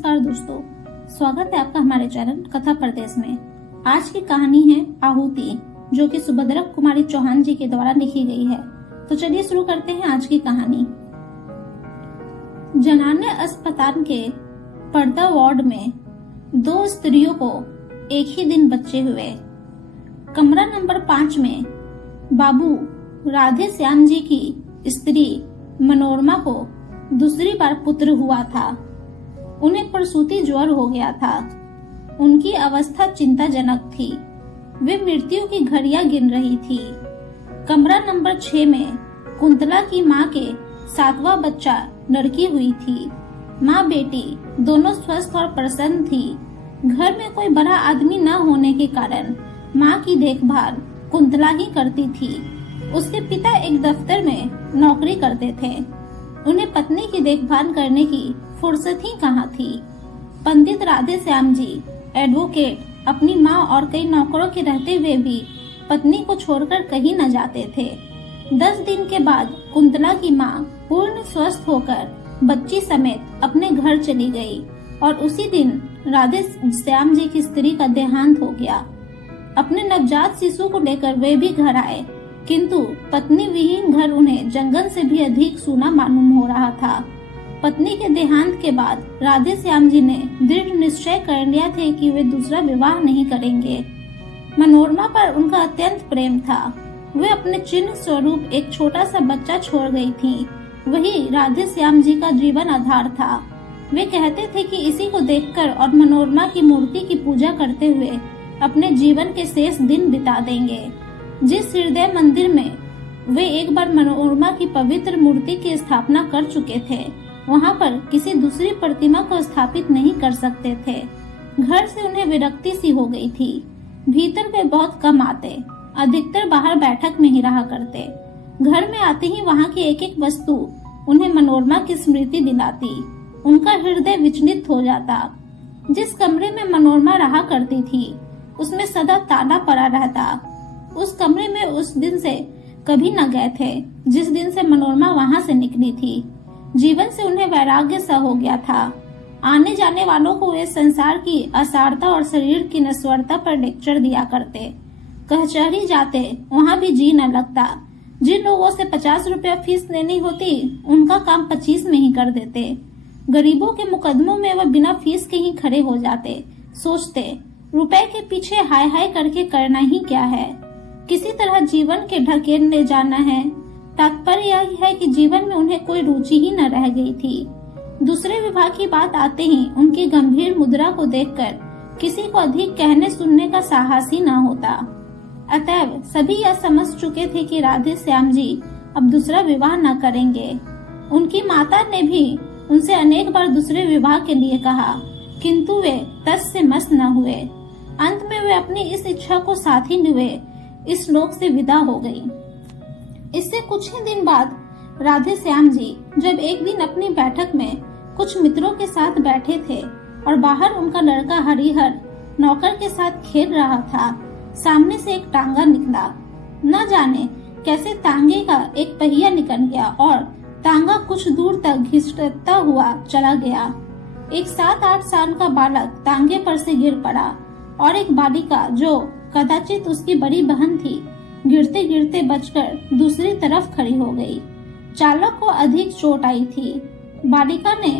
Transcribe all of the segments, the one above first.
नमस्कार दोस्तों, स्वागत है आपका हमारे चैनल कथा परदेश में। आज की कहानी है आहुति, जो कि सुभद्रा कुमारी चौहान जी के द्वारा लिखी गई है। तो चलिए शुरू करते हैं आज की कहानी। जनाने अस्पताल के पर्दा वार्ड में दो स्त्रियों को एक ही दिन बच्चे हुए। कमरा नंबर 5 में बाबू राधे श्याम जी की स्त्री मनोरमा को दूसरी बार पुत्र हुआ था। उन्हें प्रसूति ज्वर हो गया था। उनकी अवस्था चिंताजनक थी। वे मृत्यु की घड़ियां गिन रही थी। कमरा नंबर 6 में कुंतला की मां के 7वां बच्चा लड़की हुई थी। मां बेटी दोनों स्वस्थ और प्रसन्न थी। घर में कोई बड़ा आदमी न होने के कारण मां की देखभाल कुंतला ही करती थी। उसके पिता एक दफ्तर में नौकरी करते थे। उन्हें पत्नी की देखभाल करने की फुर्सत ही कहाँ थी। पंडित राधे श्याम जी एडवोकेट अपनी माँ और कई नौकरों के रहते हुए भी पत्नी को छोड़कर कहीं न जाते थे। 10 दिन के बाद कुंतला की माँ पूर्ण स्वस्थ होकर बच्ची समेत अपने घर चली गई और उसी दिन राधे श्याम जी की स्त्री का देहांत हो गया। अपने नवजात शिशु को लेकर वे भी घर आए, किंतु पत्नी विहीन घर उन्हें जंगल से भी अधिक सूना मालूम हो रहा था। पत्नी के देहांत के बाद राधे श्याम जी ने दृढ़ निश्चय कर लिया था कि वे दूसरा विवाह नहीं करेंगे। मनोरमा पर उनका अत्यंत प्रेम था। वे अपने चिन्ह स्वरूप एक छोटा सा बच्चा छोड़ गई थी। वही राधे श्याम जी का जीवन आधार था। वे कहते थे कि इसी को देखकर और मनोरमा की मूर्ति की पूजा करते हुए अपने जीवन के शेष दिन बिता देंगे। जिस हृदय मंदिर में वे एक बार मनोरमा की पवित्र मूर्ति की स्थापना कर चुके थे, वहां पर किसी दूसरी प्रतिमा को स्थापित नहीं कर सकते थे। घर से उन्हें विरक्ति सी हो गई थी। भीतर वे बहुत कम आते, अधिकतर बाहर बैठक में ही रहा करते। घर में आते ही वहां की एक एक वस्तु उन्हें मनोरमा की स्मृति दिलाती। उनका हृदय विचलित हो जाता। जिस कमरे में मनोरमा रहा करती थी, उसमें सदा ताला पड़ा रहता। उस कमरे में उस दिन से कभी न गए थे जिस दिन से मनोरमा वहां से निकली थी। जीवन से उन्हें वैराग्य सा हो गया था। आने जाने वालों को वे संसार की असारता और शरीर की नश्वरता पर लेक्चर दिया करते। कचहरी जाते, वहां भी जी न लगता। जिन लोगों से 50 रुपया फीस लेनी होती, उनका काम 25 में ही कर देते। गरीबों के मुकदमों में वह बिना फीस के ही खड़े हो जाते। सोचते, रुपए के पीछे हाय हाय करके करना ही क्या है। किसी तरह जीवन के ढकेल ले जाना है। तात्पर्य यही है कि जीवन में उन्हें कोई रुचि ही न रह गई थी। दूसरे विवाह की बात आते ही उनकी गंभीर मुद्रा को देखकर किसी को अधिक कहने सुनने का साहस ही न होता। अतएव सभी यह समझ चुके थे कि राधे श्याम जी अब दूसरा विवाह न करेंगे। उनकी माता ने भी उनसे अनेक बार दूसरे विवाह के लिए कहा, किंतु वे तस से मस न हुए। अंत में वे अपनी इस इच्छा को साथ ही लिए इस लोक से विदा हो गई। इससे कुछ ही दिन बाद राधे श्याम जी जब एक दिन अपनी बैठक में कुछ मित्रों के साथ बैठे थे और बाहर उनका लड़का हरिहर नौकर के साथ खेल रहा था, सामने से एक टांगा निकला। न जाने कैसे टांगे का एक पहिया निकल गया और टांगा कुछ दूर तक घिसटता हुआ चला गया। एक 7-8 साल का बालक टांगे पर से गिर पड़ा और एक बालिका, जो कदाचित उसकी बड़ी बहन थी, गिरते गिरते बचकर दूसरी तरफ खड़ी हो गई। चालक को अधिक चोट आई थी। बालिका ने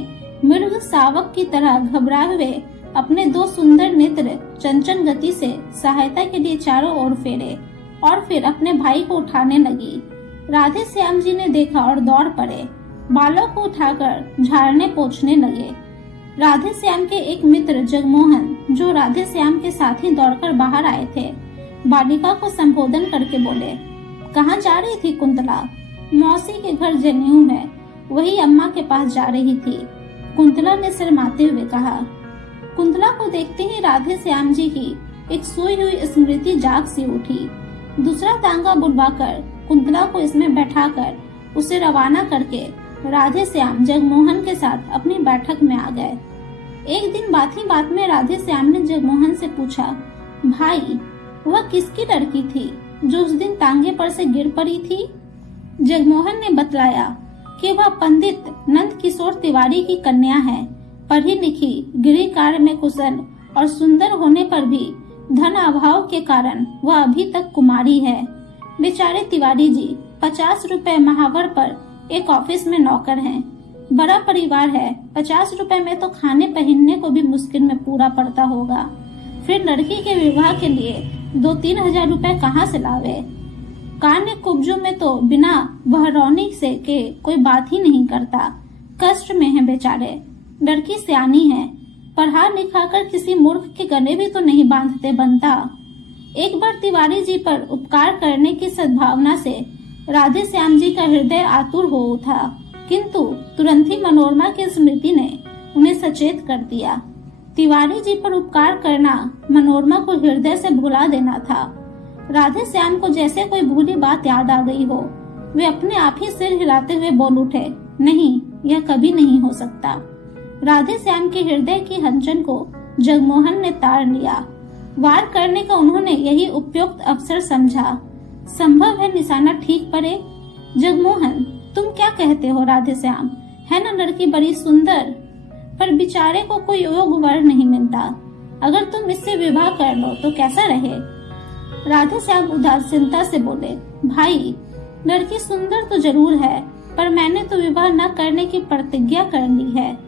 मृग शावक की तरह घबराए हुए अपने 2 सुंदर नेत्र चंचल गति से सहायता के लिए चारों ओर फेरे और फिर अपने भाई को उठाने लगी। राधे श्याम जी ने देखा और दौड़ पड़े। बालक को उठाकर झाड़ने पोंछने लगे। राधे श्याम के एक मित्र जगमोहन, जो राधे श्याम के साथ ही दौड़कर बाहर आए थे, बालिका को संबोधन करके बोले, कहाँ जा रही थी कुंतला? मौसी के घर जनेऊ है, वही अम्मा के पास जा रही थी, कुंतला ने शर्माते हुए कहा। कुंतला को देखते ही राधे श्याम जी की एक सोई हुई स्मृति जाग सी उठी। दूसरा तांगा बुलवाकर कुंतला को इसमें बैठाकर उसे रवाना करके राधे श्याम जगमोहन के साथ अपनी बैठक में आ गए। एक दिन बात ही बात में राधे श्याम ने जगमोहन से पूछा, भाई वह किसकी लड़की थी जो उस दिन टांगे पर से गिर पड़ी थी? जगमोहन ने बतलाया कि वह पंडित नंद किशोर तिवारी की कन्या है। पढ़ी लिखी, गृह कार्य में कुशल और सुंदर होने पर भी धन अभाव के कारण वह अभी तक कुमारी है। बेचारे तिवारी जी 50 रुपए महावर पर एक ऑफिस में नौकर हैं। बड़ा परिवार है, 50 रुपए में तो खाने पहनने को भी मुश्किल में पूरा पड़ता होगा। फिर लड़की के विवाह के लिए 2-3 हजार रुपए कहाँ से लावे। कान्य कुब्जों में तो बिना बहरौनी से के कोई बात ही नहीं करता। कष्ट में है बेचारे। लड़की सियानी है, पढ़ा लिखा कर किसी मूर्ख के गले भी तो नहीं बांधते बनता। एक बार तिवारी जी पर उपकार करने की सद्भावना से राधे श्याम जी का हृदय आतुर हो उठा, किंतु तुरंत ही मनोरमा की स्मृति ने उन्हें सचेत कर दिया। तिवारी जी पर उपकार करना मनोरमा को हृदय से भुला देना था। राधे श्याम को जैसे कोई भूली बात याद आ गई हो। वे अपने आप ही सिर हिलाते हुए बोल उठे, नहीं, यह कभी नहीं हो सकता। राधे श्याम के हृदय की हलचल को जगमोहन ने ताड़ लिया। वार करने का उन्होंने यही उपयुक्त अवसर समझा। संभव है निशाना ठीक पड़े। जगमोहन, तुम क्या कहते हो राधे श्याम? है ना लड़की बड़ी सुंदर, पर बेचारे को कोई योग वर नहीं मिलता। अगर तुम इससे विवाह कर लो तो कैसा रहे? राधे श्याम उदासीनता से बोले, भाई, लड़की सुंदर तो जरूर है, पर मैंने तो विवाह न करने की प्रतिज्ञा कर ली है।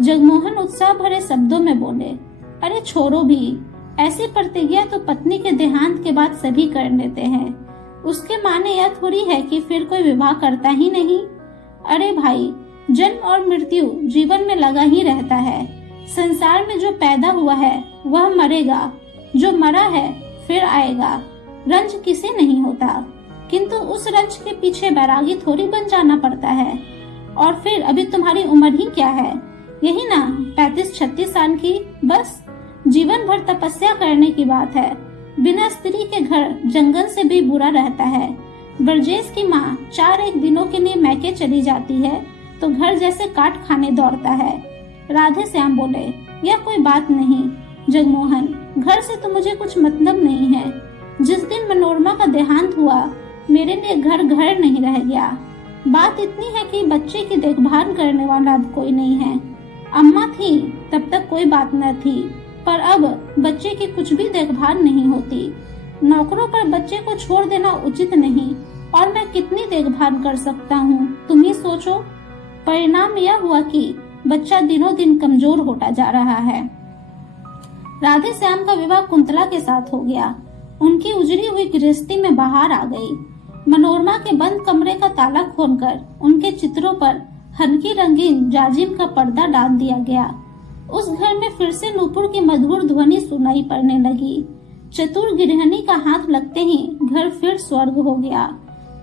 जगमोहन उत्साह भरे शब्दों में बोले, अरे छोड़ो भी, ऐसी प्रतिज्ञा तो पत्नी के देहांत के बाद सभी कर लेते हैं। उसके माने यह थोड़ी है कि फिर कोई विवाह करता ही नहीं। अरे भाई, जन्म और मृत्यु जीवन में लगा ही रहता है। संसार में जो पैदा हुआ है वह मरेगा, जो मरा है फिर आएगा। रंज किसे नहीं होता, किंतु उस रंज के पीछे बैरागी थोड़ी बन जाना पड़ता है। और फिर अभी तुम्हारी उम्र ही क्या है, यही ना 35-36 साल की। बस जीवन भर तपस्या करने की बात है। बिना स्त्री के घर जंगल से भी बुरा रहता है। ब्रजेश की माँ 4 दिनों के लिए मैके चली जाती है तो घर जैसे काट खाने दौड़ता है। राधे श्याम बोले, यह कोई बात नहीं जगमोहन, घर से तो मुझे कुछ मतलब नहीं है। जिस दिन मनोरमा का देहांत हुआ मेरे लिए घर घर नहीं रह गया। बात इतनी है कि बच्चे की देखभाल करने वाला अब कोई नहीं है। अम्मा थी तब तक कोई बात न थी, पर अब बच्चे की कुछ भी देखभाल नहीं होती। नौकरों पर बच्चे को छोड़ देना उचित नहीं, और मैं कितनी देखभाल कर सकता हूँ तुम ही सोचो। परिणाम यह हुआ कि बच्चा दिनों दिन कमजोर होता जा रहा है। राधे श्याम का विवाह कुंतला के साथ हो गया। उनकी उजड़ी हुई गृहस्थी में बहार आ गई। मनोरमा के बंद कमरे का ताला खोलकर उनके चित्रों पर हल्की रंगीन जाजिम का पर्दा डाल दिया गया। उस घर में फिर से नूपुर की मधुर ध्वनि सुनाई पड़ने लगी। चतुर गृहिणी का हाथ लगते ही घर फिर स्वर्ग हो गया।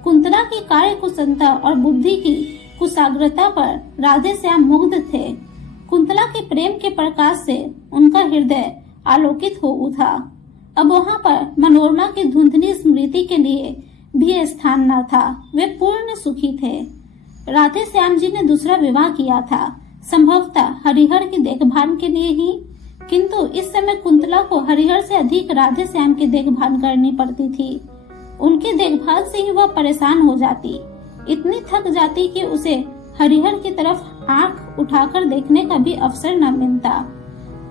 कुंतला की कार्य कुशलता और बुद्धि की कुशाग्रता पर राधे श्याम मुग्ध थे। कुंतला के प्रेम के प्रकाश से उनका हृदय आलोकित हो उठा। अब वहाँ पर मनोरमा की धुंधली स्मृति के लिए भी स्थान न था। वे पूर्ण सुखी थे। राधे श्याम जी ने दूसरा विवाह किया था, संभवतः हरिहर की देखभाल के लिए ही, किंतु इस समय कुंतला को हरिहर से अधिक राधे श्याम की देखभाल करनी पड़ती थी। उनकी देखभाल से ही वह परेशान हो जाती, इतनी थक जाती कि उसे हरिहर की तरफ आंख उठाकर देखने का भी अवसर न मिलता।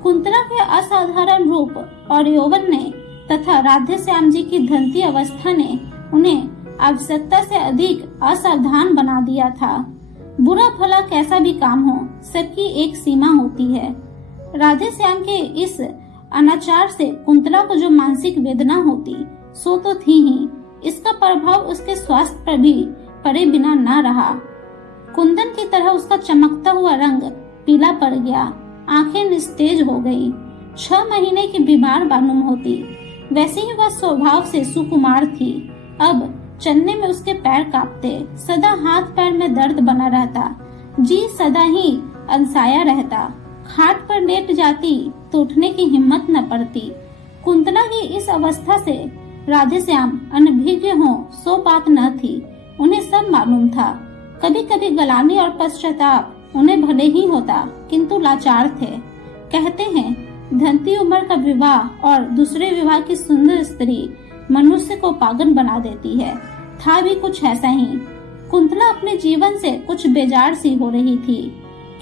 कुंतला के असाधारण रूप और यौवन ने तथा राधे श्याम जी की धनती अवस्था ने उन्हें आवश्यकता से अधिक असावधान बना दिया था। बुरा भला कैसा भी काम हो, सबकी एक सीमा होती है। राधे श्याम के इस अनाचार से कुंतला को जो मानसिक वेदना होती सो तो थी ही, इसका प्रभाव उसके स्वास्थ्य पर भी पड़े बिना न रहा। कुंदन की तरह उसका चमकता हुआ रंग पीला पड़ गया, आंखें निस्तेज हो गई। 6 महीने की बीमार मालूम होती, वैसे ही वह स्वभाव से सुकुमार थी। अब चलने में उसके पैर कांपते, सदा हाथ पैर में दर्द बना रहता, जी सदा ही अनसाया रहता। खाट पर लेट जाती तो उठने की हिम्मत न पड़ती। कुंतला की इस अवस्था से राधे श्याम अनभिज्ञ हो सो बात न थी, उन्हें सब मालूम था। कभी कभी गलानी और पश्चाताप उन्हें भले ही होता, किंतु लाचार थे। कहते हैं धनती उम्र का विवाह और दूसरे विवाह की सुंदर स्त्री मनुष्य को पागल बना देती है। था भी कुछ ऐसा ही। कुंतला अपने जीवन से कुछ बेजार सी हो रही थी।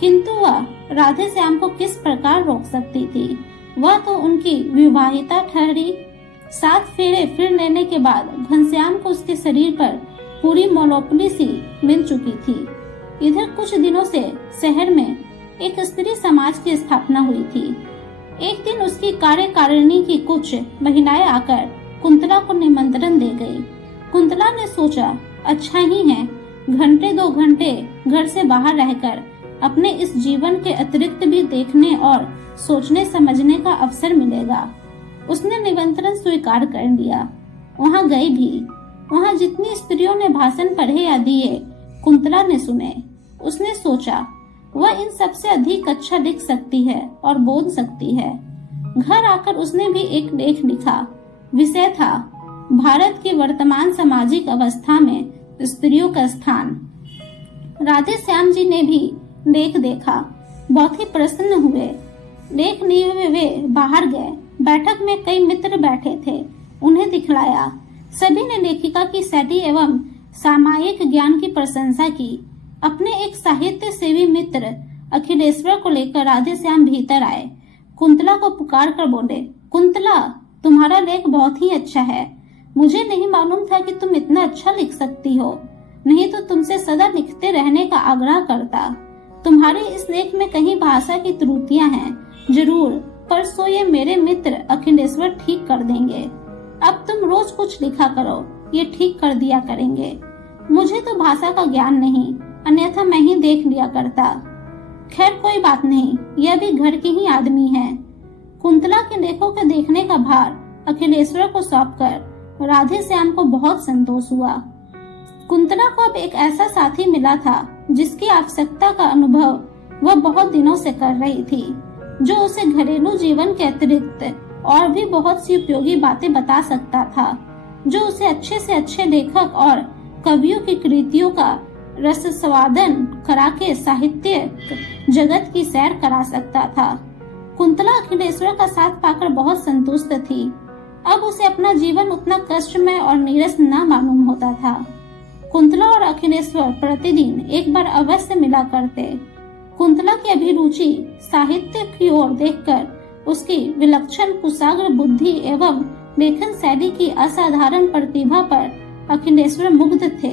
किंतु वह राधे श्याम को किस प्रकार रोक सकती थी। वह तो उनकी विवाहिता ठहरी। 7 फेरे फिर लेने के बाद घनश्याम को उसके शरीर पर पूरी मोनोपोली सी मिल चुकी थी। इधर कुछ दिनों से शहर में एक स्त्री समाज की स्थापना हुई थी। एक दिन उसकी कार्यकारिणी की कुछ महिलाएं आकर कुंतला को निमंत्रण दे गई। कुंतला ने सोचा, अच्छा ही है, घंटे 2 घंटे घर से बाहर रहकर अपने इस जीवन के अतिरिक्त भी देखने और सोचने समझने का अवसर मिलेगा। उसने निमंत्रण स्वीकार कर लिया। वहां गई भी। वहां जितनी स्त्रियों ने भाषण पढ़े या दिए, कुंतला ने सुने। उसने सोचा, वह इन सबसे अधिक अच्छा लिख सकती है और बोल सकती है। घर आकर उसने भी एक लेख लिखा। विषय था भारत की वर्तमान सामाजिक अवस्था में स्त्रियों का स्थान। राधे श्याम जी ने भी लेख देखा, बहुत ही प्रसन्न हुए। लेख लिए हुए वे बाहर गए। बैठक में कई मित्र बैठे थे, उन्हें दिखलाया। सभी ने लेखिका की शैली एवं सामायिक ज्ञान की प्रशंसा की। अपने एक साहित्य सेवी मित्र अखिलेश्वर को लेकर राधे श्याम भीतर आए। कुंतला को पुकार कर बोले, कुंतला, तुम्हारा लेख बहुत ही अच्छा है। मुझे नहीं मालूम था कि तुम इतना अच्छा लिख सकती हो, नहीं तो तुमसे सदा लिखते रहने का आग्रह करता। तुम्हारे इस लेख में कहीं भाषा की त्रुटियां हैं, जरूर, पर सो ये मेरे मित्र अखिलेश्वर ठीक कर देंगे। अब तुम रोज कुछ लिखा करो, ये ठीक कर दिया करेंगे। मुझे तो भाषा का ज्ञान नहीं, अन्यथा मैं ही देख लिया करता। खैर कोई बात नहीं, यह भी घर के ही आदमी है। कुंतला के लेखों के देखने का भार अखिलेश्वर को सौंपकर राधे श्याम को बहुत संतोष हुआ। कुंतला को अब एक ऐसा साथी मिला था जिसकी आवश्यकता का अनुभव वह बहुत दिनों से कर रही थी, जो उसे घरेलू जीवन के अतिरिक्त और भी बहुत सी उपयोगी बातें बता सकता था, जो उसे अच्छे से अच्छे लेखक और कवियों की कृतियों का रसस्वादन करा के साहित्य जगत की सैर करा सकता था। कुंतला अखिलेश्वर का साथ पाकर बहुत संतुष्ट थी। अब उसे अपना जीवन उतना कष्टमय और नीरस न मालूम होता था। कुंतला और अखिलेश्वर प्रतिदिन एक बार अवश्य मिला करते। कुंतला की अभिरुचि साहित्य की ओर देखकर उसकी विलक्षण कुशाग्र बुद्धि एवं लेखन शैली की असाधारण प्रतिभा पर अखिलेश्वर मुग्ध थे।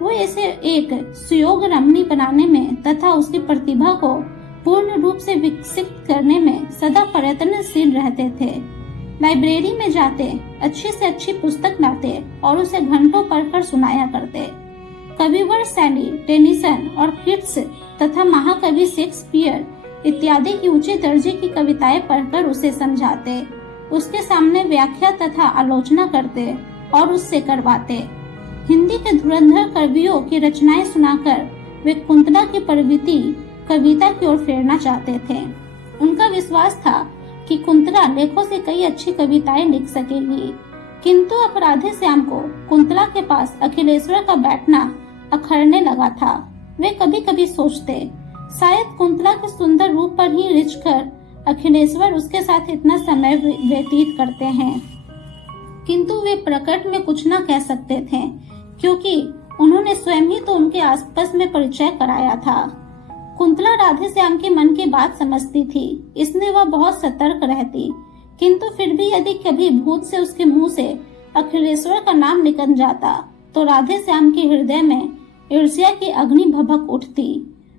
वो इसे एक सुयोग रमणी बनाने में तथा उसकी प्रतिभा को पूर्ण रूप से विकसित करने में सदा प्रयत्नशील रहते थे। लाइब्रेरी में जाते, अच्छी से अच्छी पुस्तक लाते और उसे घंटों पढ़कर सुनाया करते। कविवर सैली, टेनिसन और किट्स तथा महाकवि शेक्सपियर इत्यादि की ऊंचे दर्जे की कविताएं पढ़कर उसे समझाते, उसके सामने व्याख्या तथा आलोचना करते और उससे करवाते। हिंदी के धुरंधर कवियों की रचनाएं सुनाकर वे कुंतला की प्रवृत्ति कविता की ओर फेरना चाहते थे। उनका विश्वास था कि कुंतला लेखों से कई अच्छी कविताएं लिख सकेगी, किंतु अब राधे श्याम को कुंतला के पास अखिलेश्वर का बैठना अखरने लगा था। वे कभी कभी सोचते, शायद कुंतला के सुंदर रूप पर ही रिझकर अखिलेश्वर उसके साथ इतना समय व्यतीत करते हैं, किंतु वे प्रकट में कुछ न कह सकते थे, क्योंकि उन्होंने स्वयं ही तो उनके आसपास में परिचय कराया था। कुंतला राधे श्याम के मन की बात समझती थी, इसलिए वह बहुत सतर्क रहती, किंतु फिर भी यदि कभी भूत से उसके मुंह से अखिलेश्वर का नाम निकल जाता तो राधे श्याम के हृदय में ईर्ष्या की अग्नि भभक उठती।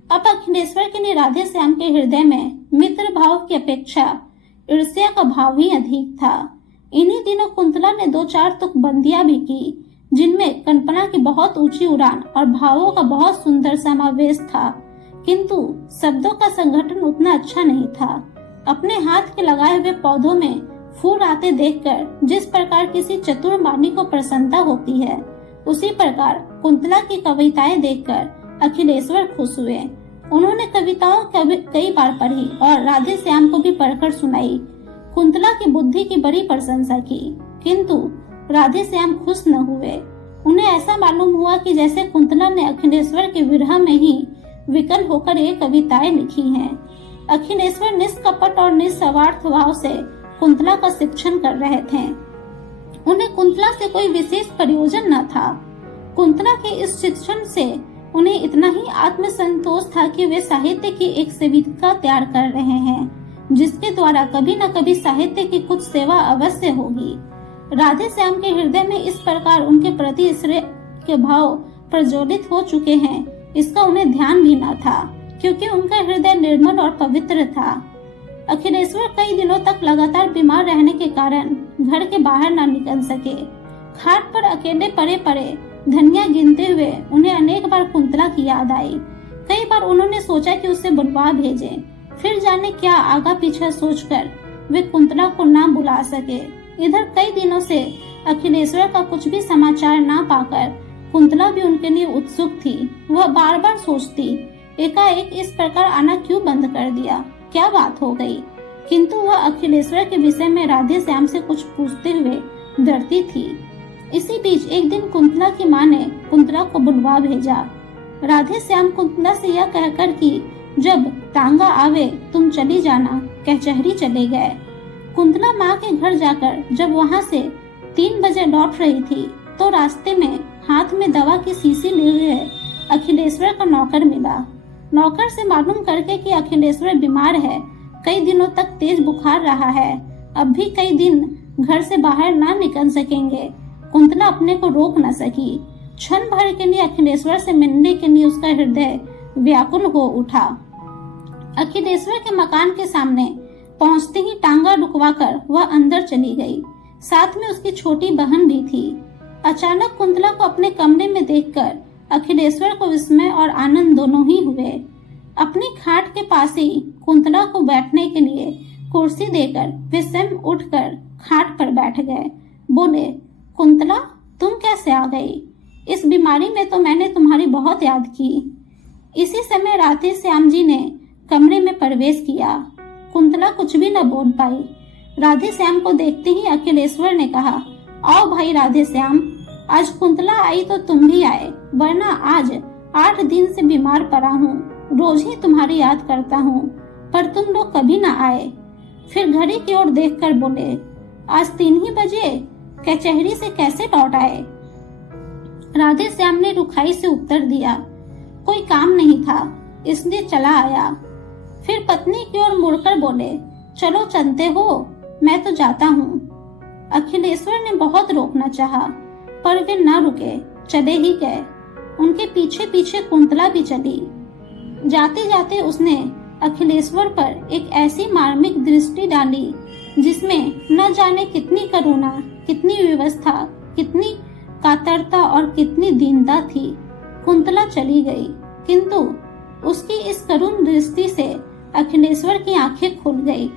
अब अखिलेश्वर के लिए राधे श्याम के हृदय में मित्र भाव की अपेक्षा ईर्ष्या का भाव ही अधिक था। इन्हीं दिनों कुंतला ने 2-4 तुकबंदियां भी की, जिनमें कल्पना की बहुत ऊंची उड़ान और भावों का बहुत सुंदर समावेश था, किंतु शब्दों का संगठन उतना अच्छा नहीं था। अपने हाथ के लगाए हुए पौधों में फूल आते देखकर जिस प्रकार किसी चतुर मानी को प्रसन्नता होती है, उसी प्रकार कुंतला की कविताएं देखकर अखिलेश्वर खुश हुए। उन्होंने कविताओं कई बार पढ़ी और राधे श्याम को भी पढ़कर सुनाई। कुंतला की बुद्धि की बड़ी प्रशंसा की, किंतु राधे श्याम खुश न हुए। उन्हें ऐसा मालूम हुआ कि जैसे कुंतला ने अखिलेश्वर के विरह में ही विकल होकर ये कविताएं लिखी हैं। अखिलेश्वर निष्कपट और निस्वार्थ भाव से कुंतला का शिक्षण कर रहे थे। उन्हें कुंतला से कोई विशेष प्रयोजन न था। कुंतला के इस शिक्षण से उन्हें इतना ही आत्मसंतोष था कि वे साहित्य की एक सेविका तैयार कर रहे हैं, जिसके द्वारा कभी न कभी साहित्य की कुछ सेवा अवश्य होगी। राधे श्याम के हृदय में इस प्रकार उनके प्रति श्रेय के भाव प्रज्वलित हो चुके हैं, इसका उन्हें ध्यान भी न था, क्योंकि उनका हृदय निर्मल और पवित्र था। अखिलेश्वर कई दिनों तक लगातार बीमार रहने के कारण घर के बाहर न निकल सके। खाट पर अकेले पड़े पड़े धनिया गिनते हुए उन्हें अनेक बार कुंतला की याद आई। कई बार उन्होंने सोचा कि उसे बुलवा भेजें, फिर जाने क्या आगा पीछा सोचकर वे कुंतला को ना बुला सके। इधर कई दिनों से अखिलेश्वर का कुछ भी समाचार ना पाकर कुंतला भी उनके लिए उत्सुक थी। वह बार बार सोचती, एकाएक इस प्रकार आना क्यों बंद कर दिया, क्या बात हो गई। किंतु वह अखिलेश्वर के विषय में राधे श्याम से कुछ पूछते हुए डरती थी। इसी बीच एक दिन कुंतला की माँ ने कुंतला को बुलवा भेजा। राधे श्याम कुंतला से यह कहकर कि जब तांगा आवे तुम चली जाना, कचहरी चले गए। कुंतला माँ के घर जाकर जब वहाँ से 3 बजे लौट रही थी तो रास्ते में हाथ में दवा की शीशी लिए हुए अखिलेश्वर का नौकर मिला। नौकर से मालूम करके कि अखिलेश्वर बीमार है, कई दिनों तक तेज बुखार रहा है, अब भी कई दिन घर से बाहर ना निकल सकेंगे, कुंतला अपने को रोक न सकी। क्षण भर के लिए अखिलेश्वर से मिलने के लिए उसका हृदय व्याकुल हो उठा। अखिलेश्वर के मकान के सामने पहुंचते ही टांगा रुकवाकर वह अंदर चली गई। साथ में उसकी छोटी बहन भी थी। अचानक कुंतला को अपने कमरे में देखकर अखिलेश्वर को विस्मय और आनंद दोनों ही हुए। अपनी खाट के पास ही कुंतला को बैठने के लिए कुर्सी देकर वे स्वयं उठकर खाट पर बैठ गए। बोले, कुंतला तुम कैसे आ गई? इस बीमारी में तो मैंने तुम्हारी बहुत याद की। इसी समय राधे श्याम जी ने कमरे में प्रवेश किया। कुंतला कुछ भी न बोल पाई। राधे श्याम को देखते ही अखिलेश्वर ने कहा, आओ भाई राधे श्याम, आज कुंतला आई तो तुम भी आए, वरना आज 8 दिन से बीमार पड़ा हूँ। रोज ही तुम्हारी याद करता हूँ, पर तुम लोग कभी न आए। फिर घड़ी की ओर देखकर बोले, आज 3 ही बजे, कचहरी से कैसे लौट आए? राधे श्याम ने रुखाई से उत्तर दिया, कोई काम नहीं था इसलिए चला आया। फिर पत्नी की ओर मुड़कर बोले, चलो चलते हो, मैं तो जाता हूँ। अखिलेश्वर ने बहुत रोकना चाहा, पर वे न रुके, चले ही गए। उनके पीछे पीछे कुंतला भी चली। जाते जाते उसने अखिलेश्वर पर एक ऐसी मार्मिक दृष्टि डाली जिसमें न जाने कितनी करुणा, कितनी व्यवस्था, कितनी कातरता और कितनी दीनता थी। कुंतला चली गई, किंतु उसकी इस करुण दृष्टि से अखिलेश्वर की आंखें खुल गई।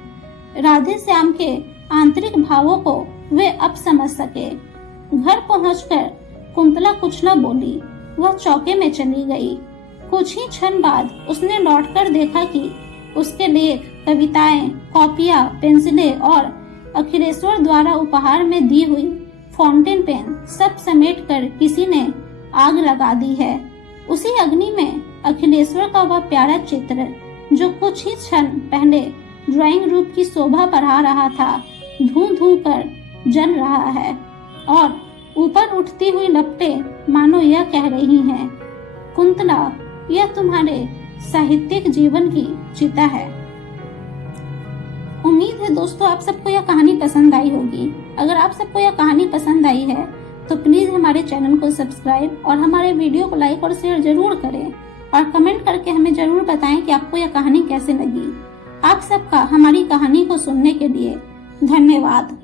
राधे श्याम के आंतरिक भावों को वे अब समझ सके। घर पहुंचकर कुंतला कुछ न बोली, वह चौके में चली गई। कुछ ही क्षण बाद उसने लौटकर देखा कि उसके लेख, कविताएं, कॉपियां, पेंसिलें और अखिलेश्वर द्वारा उपहार में दी हुई फाउंटेन पेन सब समेटकर किसी ने आग लगा दी है। उसी अग्नि में अखिलेश्वर का वह प्यारा चित्र, जो कुछ ही क्षण पहले ड्राइंग रूम की शोभा बढ़ा रहा था, धू धू कर जल रहा है और ऊपर उठती हुई लपटें मानो यह कह रही हैं, कुंतला, यह तुम्हारे साहित्यिक जीवन की चिता है। उम्मीद है दोस्तों आप सबको यह कहानी पसंद आई होगी। अगर आप सबको यह कहानी पसंद आई है तो प्लीज हमारे चैनल को सब्सक्राइब और हमारे वीडियो को लाइक और शेयर जरूर करें और कमेंट करके हमें जरूर बताएं कि आपको यह कहानी कैसे लगी। आप सबका हमारी कहानी को सुनने के लिए धन्यवाद।